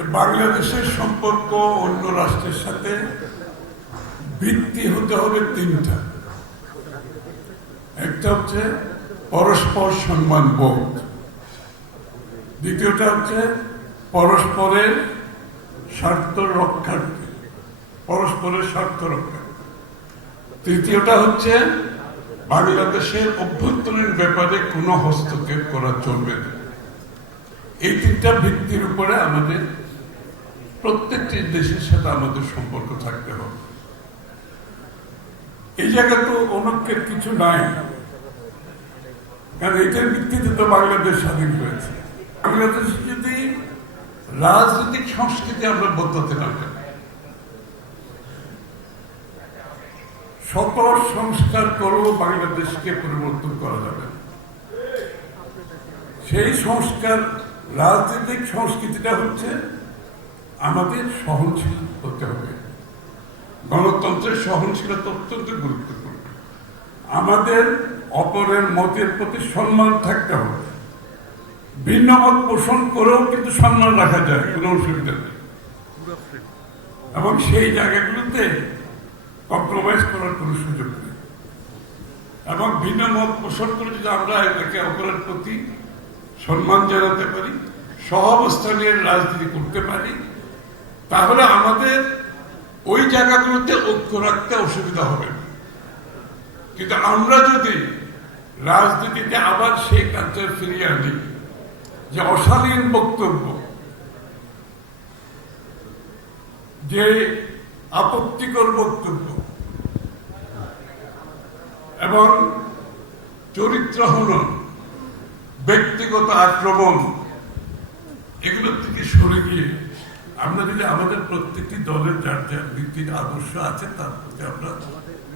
যে বাংলাদেশের সম্পর্ক অন্য রাষ্ট্রের সাথে ভিত্তি হতে হবে তিনটা। একটা হচ্ছে পরস্পর সম্মান বোধ, দ্বিতীয়টা হচ্ছে পরস্পরের স্বার্থ রক্ষার্থে পরস্পরের স্বার্থ রক্ষা, তৃতীয়টা হচ্ছে বাংলাদেশের অভ্যন্তরীণ ব্যাপারে কোনো হস্তক্ষেপ করা চলবে না। এই তিনটা ভিত্তির উপরে আমাদের প্রত্যেকটি দেশের সাথে আমাদের সম্পর্ক থাকতে হবে। এই জায়গায় তো অনৈক্যের কিছু নাই, কারণ এটার ভিত্তিতে তো বাংলাদেশ স্বাধীন হয়েছে। বাংলাদেশ যদি রাজনৈতিক সংস্কৃতি আমরা বদলাতে না পারি, সকল সংস্কার করেও বাংলাদেশকে পরিবর্তন করা যাবে। সেই সংস্কার রাজনৈতিক সংস্কৃতিটা হচ্ছে আমাদের সহনশীল হতে হবে। গণতন্ত্রের সহনশীলতা অত্যন্ত গুরুত্বপূর্ণ। আমাদের অপরের মতের প্রতি সম্মান থাকতে হবে। ভিন্ন মত পোষণ করেও কিন্তু সম্মান রাখা যায়, কোনো অসুবিধা নেই। এবং সেই জায়গাগুলোতে কম্প্রোমাইজ করার কোনো সুযোগ নেই। এবং ভিন্ন মত পোষণ করে যদি আমরা একে অপরের প্রতি সম্মান জানাতে পারি, সহাবস্থানের রাজনীতি করতে পারি, তাহলে আমাদের ওই জায়গাগুলোতে ঐক্য রাখতে অসুবিধা হবে না। কিন্তু আমরা যদি রাজনীতিতে আবার সেই কালচার ফিরিয়ে আনি যে অশালীন বক্তব্য, যে আপত্তিকর বক্তব্য এবং চরিত্রহনন, ব্যক্তিগত আক্রমণ, এগুলোর থেকে সরে গিয়ে আমরা যদি আমাদের প্রত্যেকটি দলের যার যার নীতির আদর্শ আছে তার প্রতি আমরা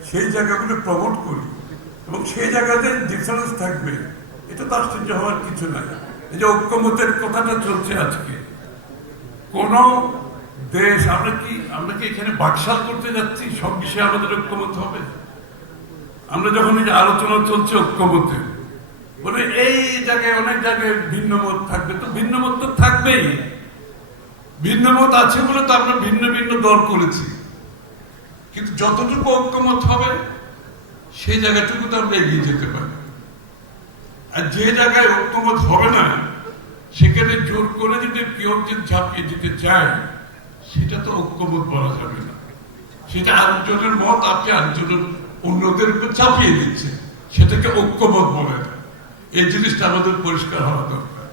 সেই জায়গাগুলো প্রমোট করি এবং সেই জায়গাতে ডিফারেন্স থাকবে, এটা তো আশ্চর্য হওয়ার কিছু নাই। এই যে ঐক্যমতের কথাটা চলছে আজকে, কোন দেশ আমরা কি এখানে বাকশাল করতে যাচ্ছি সব বিষয়ে আমাদের ঐক্যমত হবে? আমরা যখন এই যে আলোচনা চলছে ঐক্যমতে, বলে এই জায়গায় অনেক জায়গায় ভিন্ন মত থাকবে, তো ভিন্ন মত তো থাকবেই। ভিন্ন মত আছে বলে তো আমরা ভিন্ন ভিন্ন দল করেছি, কিন্তু যতটুকু ঐক্যমত হবে সেই জায়গাটুকু তো আমরা এগিয়ে যেতে পারি। আর যে জায়গায় ঐক্যমত হবে না সেখানে জোর করে যদি কেউ ঝাঁপিয়ে দিতে চায়, সেটা তো ঐক্যমত বলা যাবে না। সেটা আরেকজনের মত আপনি আরেকজনের অন্যদের উপর চাপিয়ে দিচ্ছে, সেটাকে ঐক্যমত বলে না। এই জিনিসটা আমাদের পরিষ্কার হওয়া দরকার।